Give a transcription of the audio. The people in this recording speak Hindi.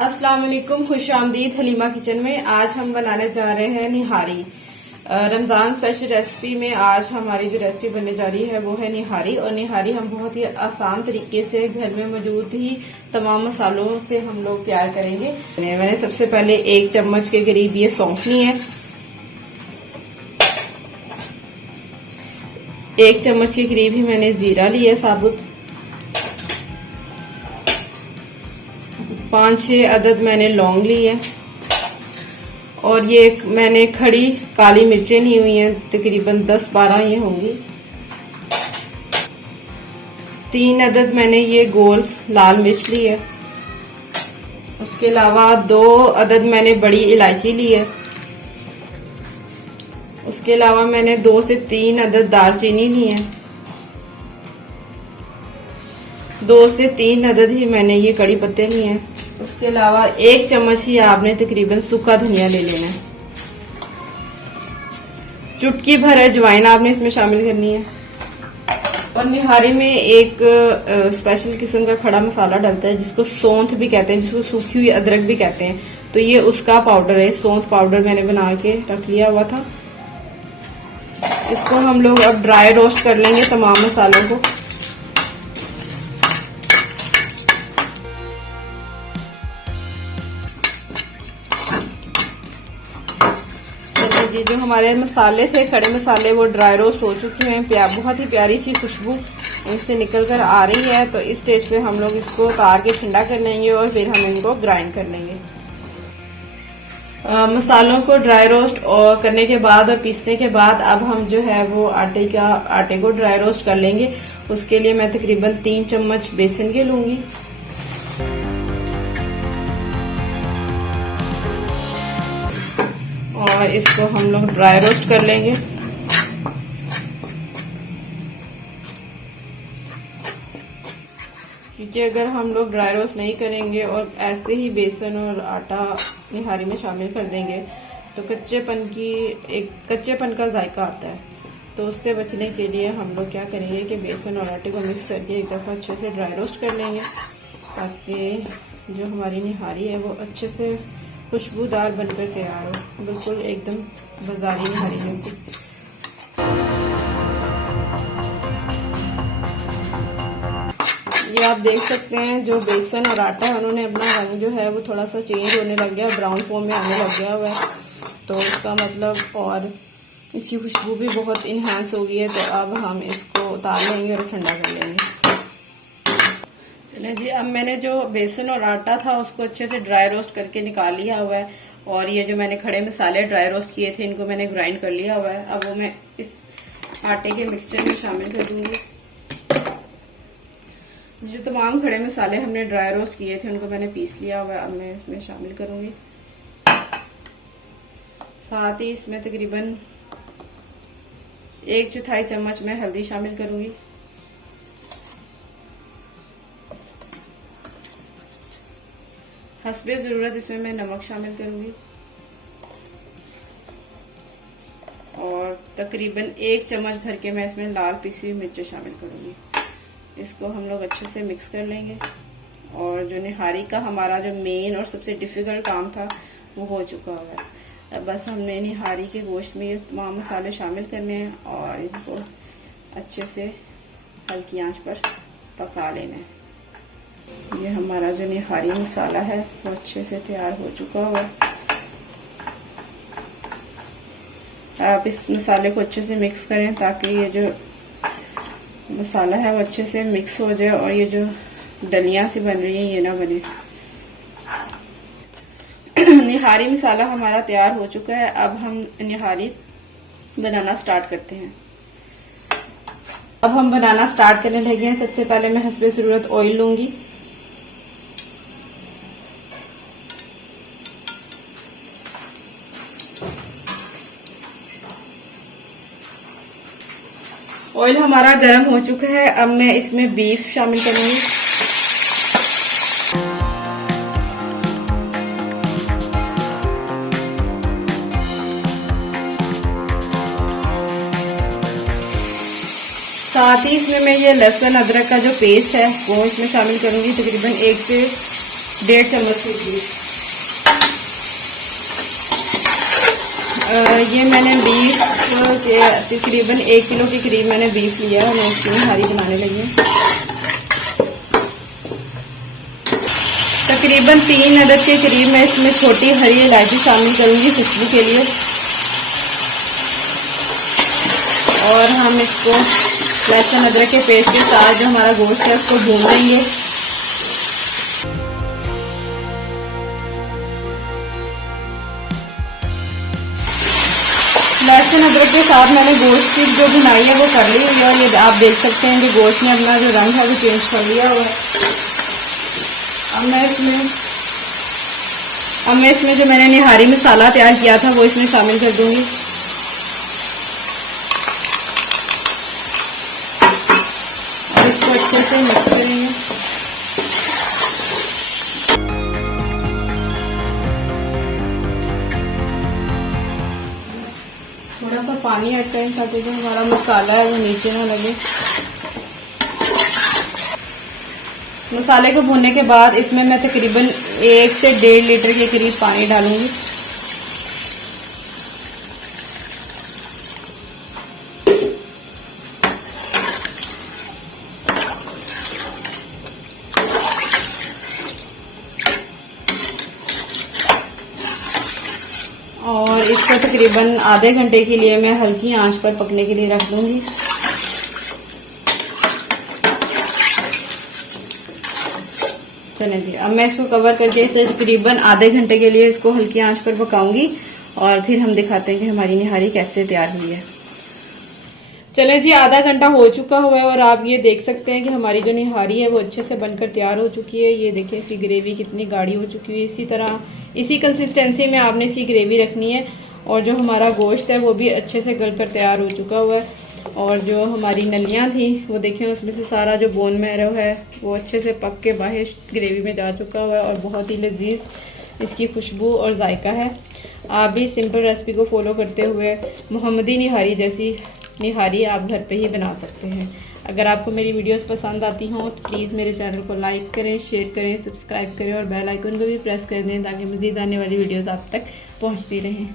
अस्सलाम वालेकुम, खुश आमदीद हलीमा किचन में। आज हम बनाने जा रहे हैं निहारी। रमजान स्पेशल रेसिपी में आज हमारी जो रेसिपी बनने जा रही है वो है निहारी। और निहारी हम बहुत ही आसान तरीके से घर में मौजूद ही तमाम मसालों से हम लोग तैयार करेंगे। मैंने सबसे पहले 1 चम्मच के करीब ये सौंफ ली है, 1 चम्मच के करीब ही मैंने जीरा लिया साबुत, 5-6 अदद मैंने लौंग ली है, और ये मैंने खड़ी काली मिर्चें ली हुई हैं, तकरीबन 10-12 ये होंगी। 3 अदद मैंने ये गोल लाल मिर्च ली है। उसके अलावा 2 अदद मैंने बड़ी इलायची ली है। उसके अलावा मैंने 2 से 3 अदद दालचीनी ली है। 2 से 3 अदद ही मैंने ये कड़ी पत्ते लिए हैं। उसके अलावा 1 चम्मच ही आपने तकरीबन सूखा धनिया ले लेना है। चुटकी भर अजवाइन आपने इसमें शामिल करनी है। और निहारी में एक स्पेशल किस्म का खड़ा मसाला डलता है जिसको सौंठ भी कहते हैं, जिसको सूखी हुई अदरक भी कहते हैं। तो ये उसका पाउडर है, सौंठ पाउडर मैंने बना के रख लिया हुआ था। इसको हम लोग अब ड्राई रोस्ट कर लेंगे तमाम मसालों को। ये जो हमारे मसाले थे, खड़े मसाले, वो ड्राई रोस्ट हो चुके हैं। बहुत ही प्यारी सी खुशबू इनसे निकल कर आ रही है। तो इस स्टेज पे हम लोग इसको उतार के ठंडा कर लेंगे और फिर हम इनको ग्राइंड कर लेंगे। मसालों को ड्राई रोस्ट और करने के बाद और पीसने के बाद अब हम जो है वो आटे को ड्राई रोस्ट कर लेंगे। उसके लिए मैं तकरीबन 3 चम्मच बेसन के लूंगी। और इसको हम लोग ड्राई रोस्ट कर लेंगे। क्योंकि अगर हम लोग ड्राई रोस्ट नहीं करेंगे और ऐसे ही बेसन और आटा निहारी में शामिल कर देंगे तो कच्चेपन का जायका आता है। तो उससे बचने के लिए हम लोग क्या करेंगे कि बेसन और आटे को मिक्स करके एक दफ़ा अच्छे से ड्राई रोस्ट कर लेंगे, ताकि जो हमारी निहारी है वो अच्छे से खुशबूदार बनकर तैयार हो, बिल्कुल एकदम बाजारी निहारी जैसी। ये आप देख सकते हैं जो बेसन और आटा है उन्होंने अपना रंग जो है वो थोड़ा सा चेंज होने लग गया, ब्राउन फॉर्म में आने लग गया हुआ है। तो इसका मतलब, और इसकी खुशबू भी बहुत इन्हांस हो गई है। तो अब हम इसको उतार लेंगे और ठंडा कर लेंगे। चलें जी, अब मैंने जो बेसन और आटा था उसको अच्छे से ड्राई रोस्ट करके निकाल लिया हुआ है। और ये जो मैंने खड़े मसाले ड्राई रोस्ट किए थे इनको मैंने ग्राइंड कर लिया हुआ है। अब वो मैं इस आटे के मिक्सचर में शामिल कर दूंगी। जो तमाम खड़े मसाले हमने ड्राई रोस्ट किए थे उनको मैंने पीस लिया हुआ है, अब मैं इसमें शामिल करूंगी। साथ ही इसमें तकरीबन 1/4 चम्मच मैं हल्दी शामिल करूंगी। हस्बे ज़रूरत इसमें मैं नमक शामिल करूंगी। और तकरीबन 1 चम्मच भर के मैं इसमें लाल पिसी हुई मिर्चें शामिल करूंगी। इसको हम लोग अच्छे से मिक्स कर लेंगे। और जो निहारी का हमारा जो मेन और सबसे डिफिकल्ट काम था वो हो चुका हुआ है। अब बस हमने निहारी के गोश्त में ये तमाम मसाले शामिल करने हैं और इनको अच्छे से हल्की आंच पर पका लेना है। ये हमारा जो निहारी मसाला है वो अच्छे से तैयार हो चुका हुआ है। आप इस मसाले को अच्छे से मिक्स करें ताकि ये जो मसाला है वो अच्छे से मिक्स हो जाए और ये जो डलियां सी बन रही है ये ना बने। निहारी मसाला हमारा तैयार हो चुका है। अब हम निहारी बनाना स्टार्ट करते हैं। अब हम बनाना स्टार्ट करने लगे हैं। सबसे पहले मैं हस्बे ज़रूरत ऑयल लूंगी। ऑयल हमारा गर्म हो चुका है। अब मैं इसमें बीफ शामिल करूंगी। साथ ही इसमें मैं ये लहसुन अदरक का जो पेस्ट है वो इसमें शामिल करूंगी, तकरीबन 1 से 1.5 चम्मच के करीब। ये मैंने बीफ के तकरीबन 1 किलो के करीब मैंने बीफ लिया है, मैं इसकी निहारी बनाने लगी हूँ। तकरीबन 3 अदद के करीब मैं इसमें छोटी हरी इलायची शामिल करूंगी खुशबू के लिए, और हम इसको लहसुन अदरक के पेस्ट के साथ जो हमारा गोश्त है उसको भून लेंगे। लहसुन अदरक के साथ मैंने गोश्त की जो भुनाई है वो कर ली हुई है। ये आप देख सकते हैं कि गोश्त ने अपना जो रंग है वो चेंज कर लिया हुआ है। अब मैं इसमें जो मैंने निहारी मसाला तैयार किया था वो इसमें शामिल कर दूंगी। और इसको अच्छे से मिक्स करेंगे। थोड़ा सा पानी ऐड करें ताकि जो हमारा मसाला है वो नीचे ना लगे। मसाले को भूनने के बाद इसमें मैं तकरीबन 1 से 1.5 लीटर के करीब पानी डालूंगी। और इसको तकरीबन आधे घंटे के लिए मैं हल्की आंच पर पकने के लिए रख दूंगी। चलें जी, अब मैं इसको कवर करके तकरीबन आधे घंटे के लिए इसको हल्की आंच पर पकाऊंगी और फिर हम दिखाते हैं कि हमारी निहारी कैसे तैयार हुई है। चलें जी, आधा घंटा हो चुका हुआ है और आप ये देख सकते हैं कि हमारी जो निहारी है वो अच्छे से बनकर तैयार हो चुकी है। ये देखिए इसकी ग्रेवी कितनी गाढ़ी हो चुकी है। इसी तरह इसी कंसिस्टेंसी में आपने इसकी ग्रेवी रखनी है। और जो हमारा गोश्त है वो भी अच्छे से गल कर तैयार हो चुका हुआ है। और जो हमारी नलियाँ थी वो देखिए उसमें से सारा जो बोन मैरो है वो अच्छे से पक के बाहर ग्रेवी में जा चुका हुआ है और बहुत ही लजीज इसकी खुशबू और जायका है। आप भी सिंपल रेसिपी को फॉलो करते हुए मोहम्मदी निहारी जैसी निहारी आप घर पे ही बना सकते हैं। अगर आपको मेरी वीडियोस पसंद आती हों तो प्लीज़ मेरे चैनल को लाइक करें, शेयर करें, सब्सक्राइब करें और बेल आइकन को भी प्रेस कर दें ताकि मज़ीद आने वाली वीडियोस आप तक पहुंचती रहें।